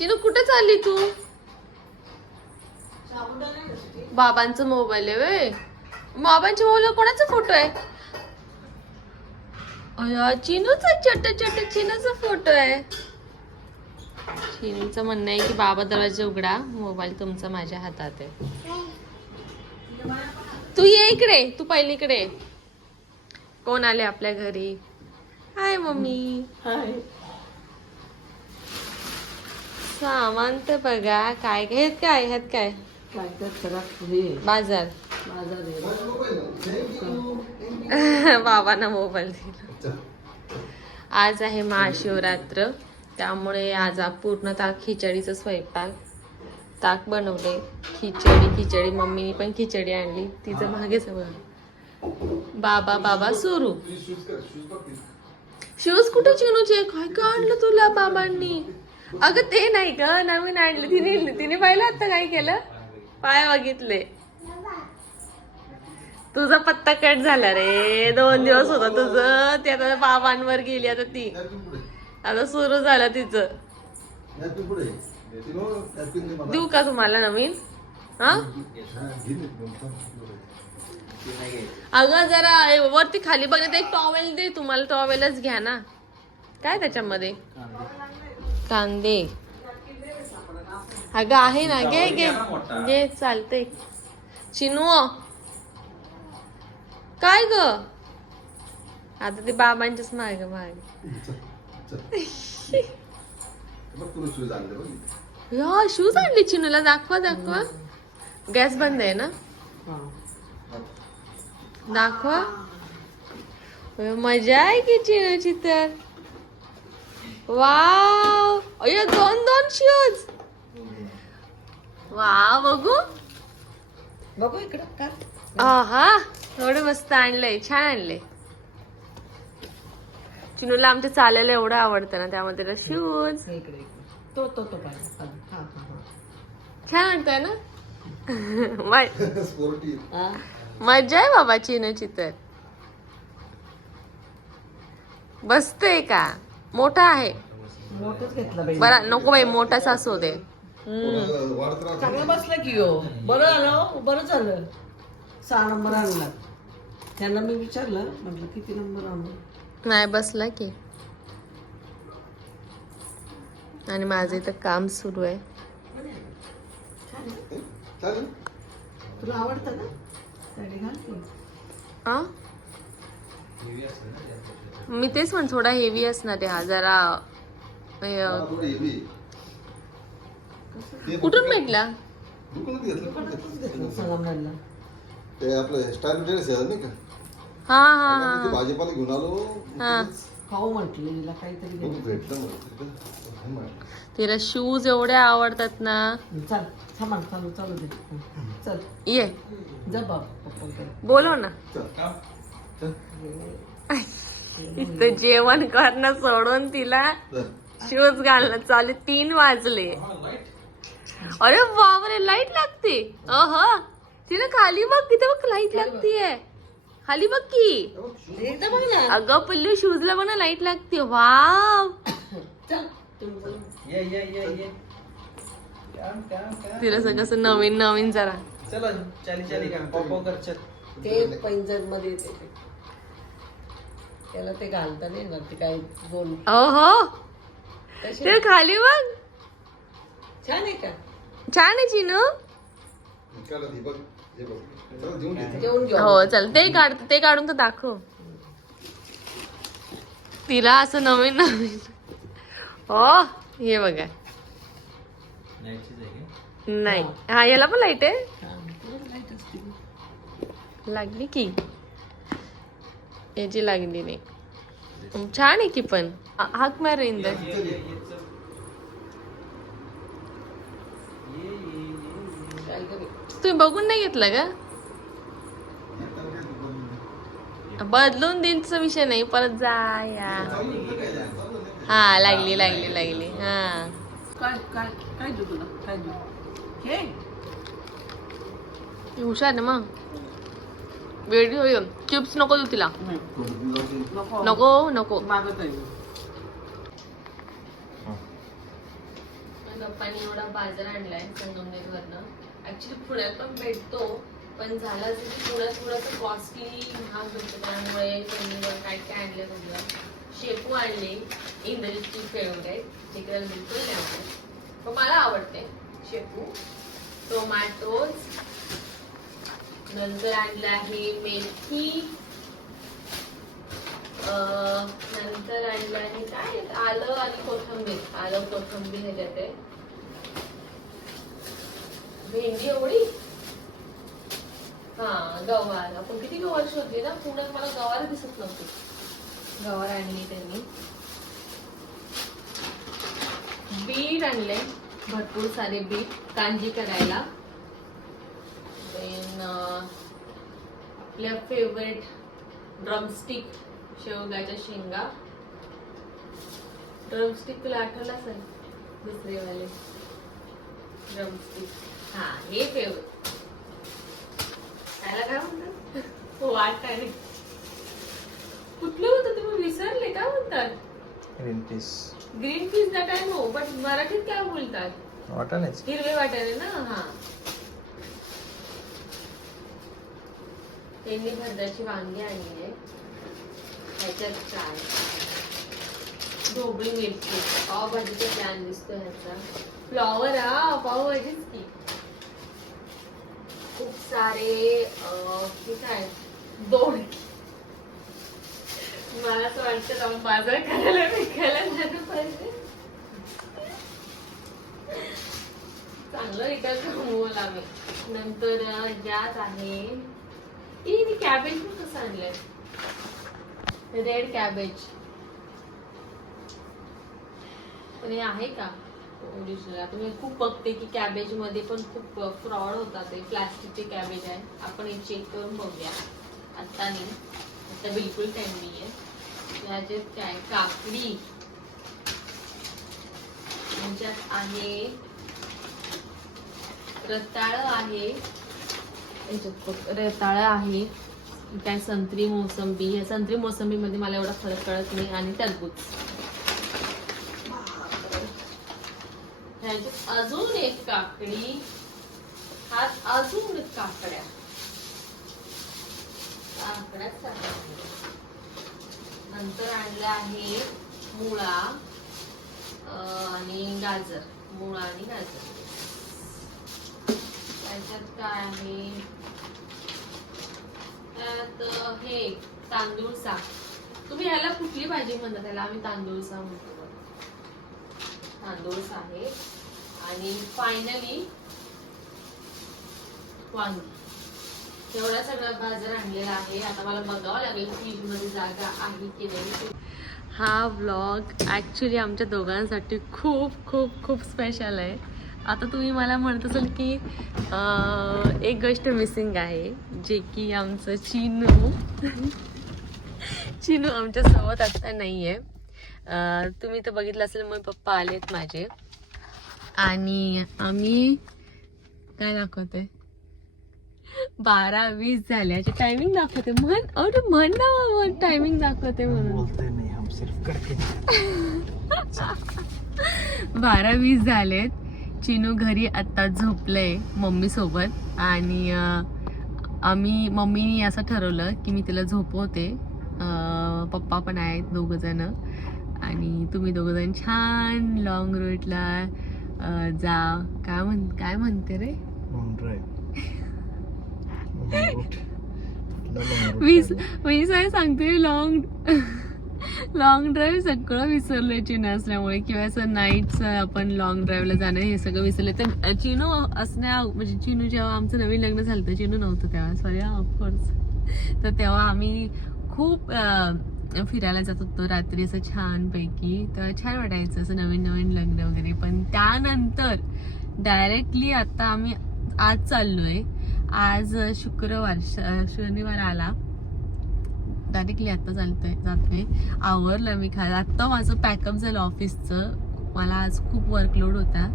चिनू कुठे चालली तू? बाबांचा मोबाईल आहे वे. बाबांच्या मोबाईलवर कोणाचा फोटो आहे? अया चिनूचा छोटा चिनूचा फोटो आहे. चिनूचं म्हणणं आहे की बाबा दरवाजा उघडा, मोबाईल तुमचा माझ्या हातात आहे. तू ये इकडे, तू पहिले इकडे. कोण आले आपल्या घरी? हाय मम्मी. हाय. सामान तर बघा काय ह्यात काय ह्यात काय काय तर जरा हे बाजार. बाजार बाबांना मोबाईल दिला. आज आहे महाशिवरात्र, त्यामुळे आज पूर्ण ताक खिचडीचा स्वयंपाक. ताक बनवले, खिचडी मम्मीने पण खिचडी आणली, तिचं मागे सगळं. बाबा बाबा सुरू. शूज कुठे चिनूचे? काय काय आणलं तुला बाबांनी? अगं ते नाही ग, नवीन आणलं. तिने पाहिलं आता काय केलं? पाय बघितले. तुझा पत्ता कट झाला रे. 2 दिवस होता तुझं, ते आता बाबांवर गेली. आता ती आता सुरू झालं तिचं. देऊ का तुम्हाला नवीन? हा अगं जरा वरती खाली बघण्यात एक टॉवेल दे. तुम्हाला टॉवेलच घ्या ना. काय त्याच्यामध्ये? कांदे. अगं आहे ना, घे घे घे चालते. चिनू काय ग? आता ते बाबांच्याच मागे या शूज आणली चिनूला. दाखवा दाखवा. गॅस बंद आहे ना? दाखवा. मजा आहे की चिनूची तर. वाव, अय्या 2 शूज. वाव, बघू इकडं का हा एवढं मस्त आणलंय, छान आणलंय. चिनूला आमच्या चालायला एवढं आवडतं ना, त्यामध्ये त्याला शूज. तो छान वाटतंय ना. मजा आहे बाबा चिनूची तर. बसतोय का? मोठा आहे मोठंच घेतला बाई. बरा. नको बाई, मोठाच असू दे. चांगलं बसलं की हो. बरं झालं 6 नंबर आणला. त्यांना मी विचारलं, म्हटलं किती नंबर आणला. नाही बसला की. आणि माझं इथं काम सुरू आहे. तुला आवडतं ना साडी? घाल. आ मी तेच म्हण, थोडा हेवी असणार ते. हा जरा कुठून भेटला? ते आपलं स्टाईल ड्रेस आहे नाही का? हा हा हा भाजीपाला घेऊन आलो. हा. खाऊ म्हटलं काहीतरी भेटलं. तिला शूज एवढे आवडतात ना. चल सामान चालू दे. चल ये जा बाप. बोलव ना. इथं जेवण करणं सोडून तिला शूज घालणं चालू. 3 वाजले. अरे बापरे, लाईट लागते. तिला खाली बघ, तिथे बघ लाईट लागतीये. खाली बघ की. एकदा बघ ना. अगं पल्लू, शूजला बघ ना लाईट लागते. वाव. तिला सगळं असं नवीन नवीन जरा. ते पैंजण मध्ये त्याला ते घालता नाही ना, ते काय बोल. ते खाली बघ. छान आहे का? छान आहे चिनू. जेवून घेऊ. हो चल, ते काढून तर दाखव तिला असं नवीन नवीन. हो हे बघा. नाही हा, याला पण लाईट आहे. लागली की याची लागली नाही. छान आहे की पण. हाक मार इंदर. तुम्ही बघून नाही घेतलं का? बदलून देण्याचा विषय नाही, परत जा या. हा लागली हा. काय देऊ तुला? काय देऊ? हे हुशार ना मग. व्हिडिओ चिप्स नको देऊ तिला. नको मागत आहे. पप्पांनी एवढा बाजार आणलाय संगमनेरवरनं. ऍक्च्युली पुण्यात पण भेटतो, पण झालं असं की पुण्यात थोडंसं कॉस्टली महाग भेटतो, त्यामुळे त्यांनी काय काय आणलं बघूया. शेपू आणले, इंद्रजीतची फेवरेट, तिकडे बिलकुल नाही आवडत, पण मला आवडते शेपू. टोमॅटोज, नंतर आणलं आहे मेथी, नंतर आणलं आहे काय आलं आणि कोथिंबीर. आलं कोथिंबीर ह्याच्यात आहे. भेंडी एवढी, हा गवार. आपण किती गवार शोधली ना पुण्यात, मला गवार दिसत नव्हती. गवार आणली त्यांनी. बीट आणले, भरपूर सारे बीट कांजी करायला. देन आपल्या फेवरेट ड्रमस्टिक, शेवगाच्या शेंगा. ड्रमस्टिक तुला आठवलं असेल, दुसरे वाले ड्रमस्टिक. हा हे फेवरेट. त्याला काय म्हणतात, वाटाणे. कुठलं होतं तुम्ही विसरले, काय म्हणतात? Green peas. Green peas that I know, but मराठीत काय बोलतात? वाटाणेच. हिरवे वाटाणे ना. हा, त्यांनी भरदाची वांगी आणली आहे. ह्याच्यात काय ढोबळी मिरची, पावभाजीचा प्लॅन दिसतो ह्याचा. फ्लॉवर, हा पावभाजीच की. खूप सारे हे काय दोडकी. मला असं वाटतं आपण बाजार करायला विकायला झालं पाहिजे. चांगलं रिटर्न कमवलं आम्ही. नंतर यात आहे कॅबेज पण कसं आणलंय, रेड कॅबेज. पण हे आहे का ओरिजिनल? आता मी खूप बघते की कॅबेज मध्ये पण खूप फ्रॉड होतात. ते प्लास्टिकचे कॅबेज आहे. आपण हे चेक करून बघूया. आता नाही, आता बिलकुल टाइम नाहीये. याच्यात काय काकडी, याच्यात आहे रताळ आहे, रताळ आहे, काय संत्री मोसंबी. या संत्री मोसंबी मध्ये मला एवढा फरक कळत नाही. आणि टरबूज. ह्याच्यात अजून एक काकडी, हा अजून काकड्या. नंतर आणलं आहे मुळा आणि गाजर. मुळा आणि गाजर. त्याच्यात काय आहे, त्यात हे तांदूळ साग. तुम्ही ह्याला कुठली भाजी म्हणता? त्याला आम्ही तांदूळ साग म्हणतो. तांदूळ आहे. आणि फायनली वांगी. एवढा सगळा बाजार आणलेला आहे. आता मला बघावं लागेल फ्रीज मध्ये जागा आहे की नाही. हा व्लॉग ऍक्च्युली आमच्या दोघांसाठी खूप खूप खूप स्पेशल आहे. आता तुम्ही मला म्हणत असाल की एक गोष्ट मिसिंग आहे, जे की आमचं चिनू. चिनू आमच्या सोबत आता नाही आहे. तुम्ही तर बघितलं असेल, मग पप्पा आलेत माझे आणि आम्ही काय दाखवते, 12:20 झाल्याचे टायमिंग दाखवते. म्हण ना टायमिंग दाखवते म्हणून. 12:20 झालेत. चिनू घरी आता झोपलंय मम्मी सोबत. आणि मम्मीनी असं ठरवलं की मी तिला झोपवते. पप्पा पण आहेत, 2 जण. आणि तुम्ही 2 जण छान लॉंग रूटला जा. काय म्हणते रे, मी सांगते लॉंग ड्राईव्ह. सगळं विसरलोय चिनू असल्यामुळे, किंवा असं नाईटचं आपण लॉंग ड्राईव्हला जाणं हे सगळं विसरलंय. तर चिनू म्हणजे चिनू जेव्हा आमचं नवीन लग्न झालं तर चिनू नव्हतं तेव्हा, सॉरी ऑफकोर्स. तर तेव्हा आम्ही खूप फिरायला जात होतो रात्री असं छानपैकी. तेव्हा छान वाटायचं असं नवीन नवीन लग्न वगैरे. पण त्यानंतर डायरेक्टली आता आम्ही आज चाललोय. आज शनिवार आला, डायरेक्टली आता जातोय. आवरलं मी आत्ता माझं पॅकअप झालं ऑफिसचं. मला आज खूप वर्कलोड होता.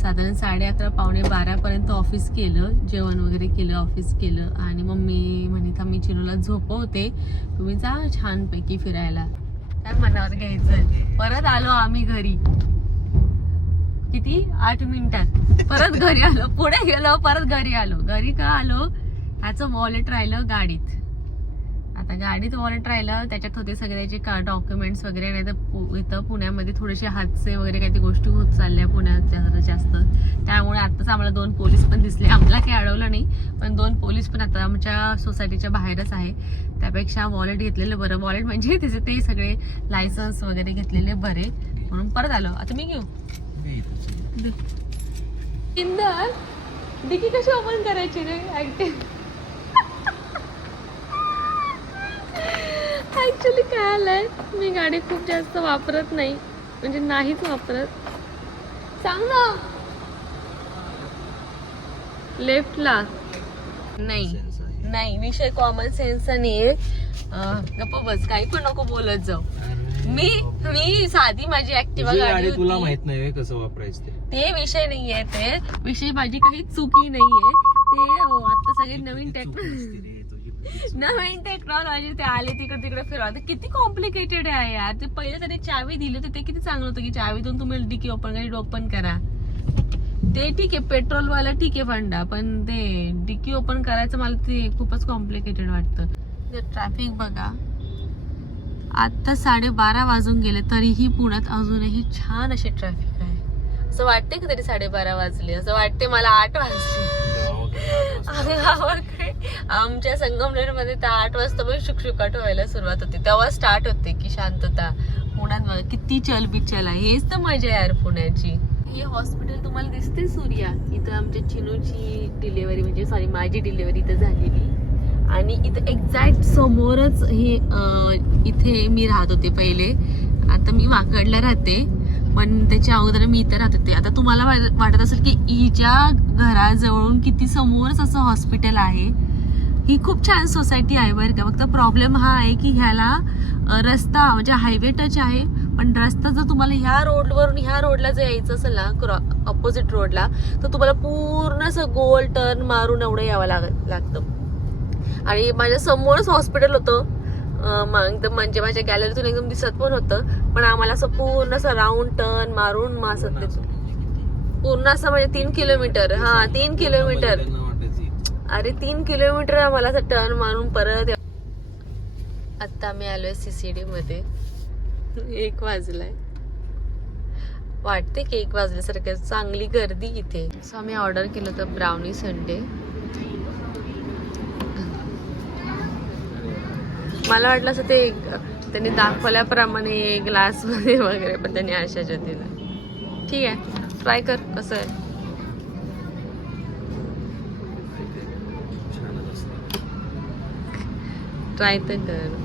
साधारण 11:30 पावणे 12 ऑफिस केलं, जेवण वगैरे केलं, ऑफिस केलं. आणि मम्मी म्हणे मी चिनूला झोपवते, तुम्ही जा छानपैकी फिरायला. काय मनावर घ्यायचं. परत आलो आम्ही घरी. किती 8 मिनिटात परत घरी आलो. पुढे गेलो परत घरी आलो. घरी का आलो, ह्याचं वॉलेट राहिलं गाडीत. आता गाडीत वॉलेट राहिलं, त्याच्यात होते सगळे त्याचे डॉक्युमेंट्स वगैरे. नाही तर इथं पुण्यामध्ये थोडेसे हादसे वगैरे काही गोष्टी होत चालल्या पुण्यात जास्त. त्यामुळे आत्ताच आम्हाला 2 पोलीस पण दिसले. आम्हाला काही अडवलं नाही, पण 2 पोलीस पण आता आमच्या सोसायटीच्या बाहेरच आहे. त्यापेक्षा वॉलेट घेतलेलं बरं. वॉलेट म्हणजे त्याचे ते सगळे लायसन्स वगैरे घेतलेले बरे, म्हणून परत आलो. आता मी घेऊ इंदर डिकी कशी ओपन करायची रे? ऍक्च्युली काय आलंय, मी गाडी खूप जास्त वापरत नाही, म्हणजे नाहीच वापरत. सांग ना. लेफ्टला नाही विषय कॉमन सेन्स नाहीये. गप्प बस, काही पण नको बोलत जाऊ. मी साधी माझी ऍक्टिवा गाडी होती. तुला माहित नाही कसं वापरायचं ते विषय नाहीये. ते विषय माझी काही चुकी नाहीये. ते आता सगळे नवीन टेक्नॉलॉजी ते आले तिकडे फिरवा. किती कॉम्प्लिकेटेड आहे यार. ते पहिले त्यांनी चावी दिली होती, ते किती चांगलं होतं की चावीतून तुम्ही डिकी ओपन करा. ते ठीक आहे, पेट्रोल वाला ठीक आहे फंडा, पण ते डिकी ओपन करायचं मला ते खूपच कॉम्प्लिकेटेड वाटतं. ट्रॅफिक बघा, आता 12:30 वाजून गेले तरीही पुण्यात अजूनही छान असे ट्रॅफिक आहे. असं वाटते का तरी 12:30 वाजले? असं वाटते मला 8 वाजले. आमच्या संगमनेर मध्ये तर 8 वाजता पण शुकशुकाट व्हायला सुरुवात होते. तेव्हा स्टार्ट होते की शांतता. पुण्यात किती चलबिचल आहे. हेच तर मजा आहे यार पुण्याची. हे हॉस्पिटल तुम्हाला दिसते सूर्या, इथं आमच्या चिनूची डिलिव्हरी, म्हणजे सॉरी माझी डिलिव्हरी इथं झालेली. आणि इथं एक्झॅक्ट समोरच हे इथे मी राहत होते पहिले. आता मी वाकडला राहते, पण त्याच्या अगोदर मी इथे राहत होते. आता तुम्हाला वाटत असेल की हिच्या घराजवळून किती समोरच असं हॉस्पिटल आहे. ही खूप छान सोसायटी आहे बरं का. फक्त प्रॉब्लेम हा आहे की ह्याला रस्ता म्हणजे हायवे टच आहे, पण रस्ता जर तुम्हाला ह्या रोडवरून ह्या रोडला जर यायचं असेल ना, ऑपोजिट रोडला, तर तुम्हाला पूर्ण असं गोल टर्न मारून एवढं यावं लागतं. आणि माझ्या समोरच हॉस्पिटल होतं. म्हणजे माझ्या गॅलरीतून एकदम दिसत पण होतं, पण आम्हाला असं पूर्ण असं राऊंड टर्न मारून पूर्ण असं म्हणजे 3 किलोमीटर. हा 3 किलोमीटर. अरे 3 किलोमीटर आम्हाला असं टर्न मारून परत. आता आम्ही आलोय CCD मध्ये. 1 वाजलाय. वाटते की 1 वाजल्यासारखं. चांगली गर्दी इथे. सो आम्ही ऑर्डर केलं होतं ब्राउनी संडे. मला वाटलं असं ते त्यांनी दाखवल्याप्रमाणे ग्लास मध्ये वगैरे, पण त्यांनी आशाच्या दिला. ठीक आहे, ट्राय कर कसं आहे. ट्राय तर कर.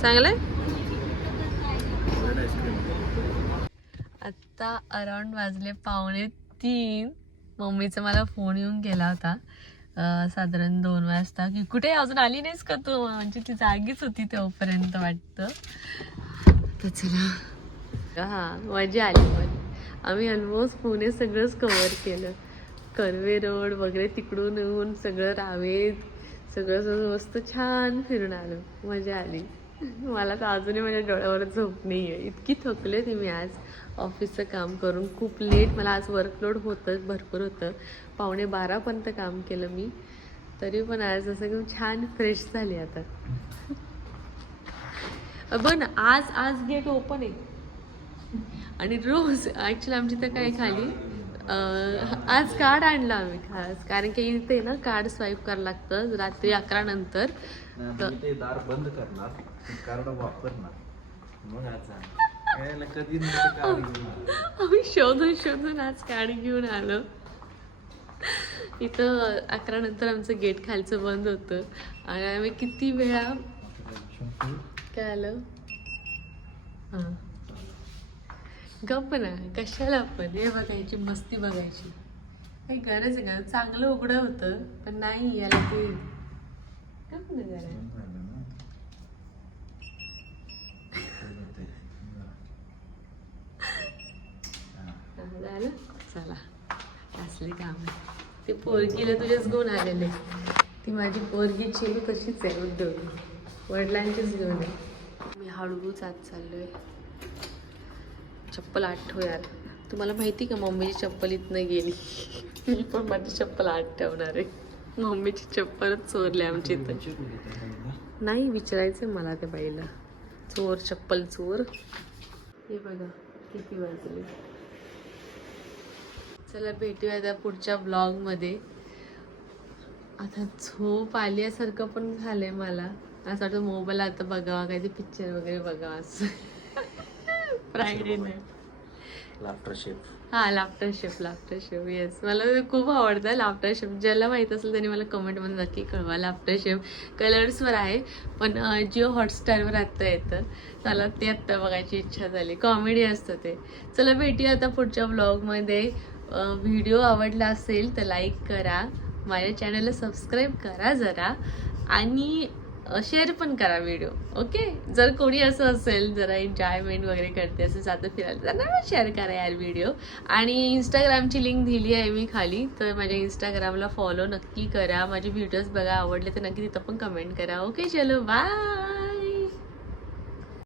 चांगलंय. आता अराउंड वाजले 2:45. मम्मीचा मला फोन येऊन गेला होता साधारण 2 वाजता की कुठे अजून आली नाहीस का तू. म्हणजे ती जागीच होती तेव्हापर्यंत वाटतं. तर चला, हा मजा आली. पण आम्ही ऑलमोस्ट पुणे सगळंच कव्हर केलं. कर्वे रोड वगैरे तिकडून येऊन सगळं रावेत सगळं मस्त छान फिरून आलो. मजा आली. मला तर अजूनही माझ्या डोळ्यावर झोप नाही आहे. इतकी थकले ते मी आज ऑफिसचं काम करून. खूप लेट मला आज वर्कलोड होतं, भरपूर होतं. 11:15 पर्यंत काम केलं मी, तरी पण आज असं एकदम छान फ्रेश झाली. आता बघ ना, आज गेट ओपन आहे. आणि रोज ॲक्च्युली आमची तर काय खाली आज कार्ड आणलं आम्ही खास, कारण की इथे ना कार्ड स्वाईप करायला लागतं रात्री 11 नंतर. ते दार बंद करणार, कार्ड वापरणार, मग कधी आम्ही शोधून आज कार्ड घेऊन आलो. इथं 11 नंतर आमचं गेट खालचं बंद होतं आणि आम्ही किती वेळा काय आलं. हां गप्प ना, कशाला पण हे बघायची मस्ती बघायची काही गरज आहे का. चांगलं उघडं होतं पण नाही याला ते गप्प ना जरा. झालं, चला असले काम. ते पोरगीला तुझ्याच गुण आलेले. ती माझी पोरगी चिनू तशीच आहे उद्धव. वडिलांचीच घेऊन ये. मी हळूच आत चाललोय. चप्पल आठ ठेव यार. तुम्हाला माहिती का मम्मीची चप्पल इथनं गेली. मी पण माझी चप्पल आठ ठेवणार आहे. मम्मीची चप्पलच चोरली आमची इथं. नाही विचारायचंय मला त्या बाईला. चोर चप्पल चोर. हे बघा किती वाजले. चला भेटूया आता पुढच्या ब्लॉगमध्ये. आता झोप आल्यासारखं पण झालंय मला. असं वाटतं मोबाईल आता बघावा, काही पिक्चर वगैरे बघावा असं. फ्रायडे नाही. Laughter chef. हा लाफ्टर शेफ येस. मला ते खूप आवडतं लाफ्टर शेफ. ज्याला माहित असेल त्यांनी मला कमेंटमध्ये नक्की कळवा. लाफ्टर शेफ कलर्सवर आहे पण जिओ हॉटस्टारवर आत्ता येतं. मला ते आत्ता बघायची इच्छा झाली. कॉमेडी असतं ते. चला भेटूया आता पुढच्या ब्लॉगमध्ये. व्हिडिओ आवडला असेल तर लाईक करा, माझ्या चॅनलला सबस्क्राईब करा जरा, आणि शेअर पण करा व्हिडिओ. ओके. जर कोणी असं असेल जरा एन्जॉयमेंट वगैरे करते असं जातं फिरायला, त्यांना शेअर करा यार व्हिडिओ. आणि इंस्टाग्रामची लिंक दिली आहे मी खाली, तर माझ्या इंस्टाग्रामला फॉलो नक्की करा. माझे व्हिडिओज बघा, आवडले तर नक्की तिथं पण कमेंट करा. ओके चलो बाय.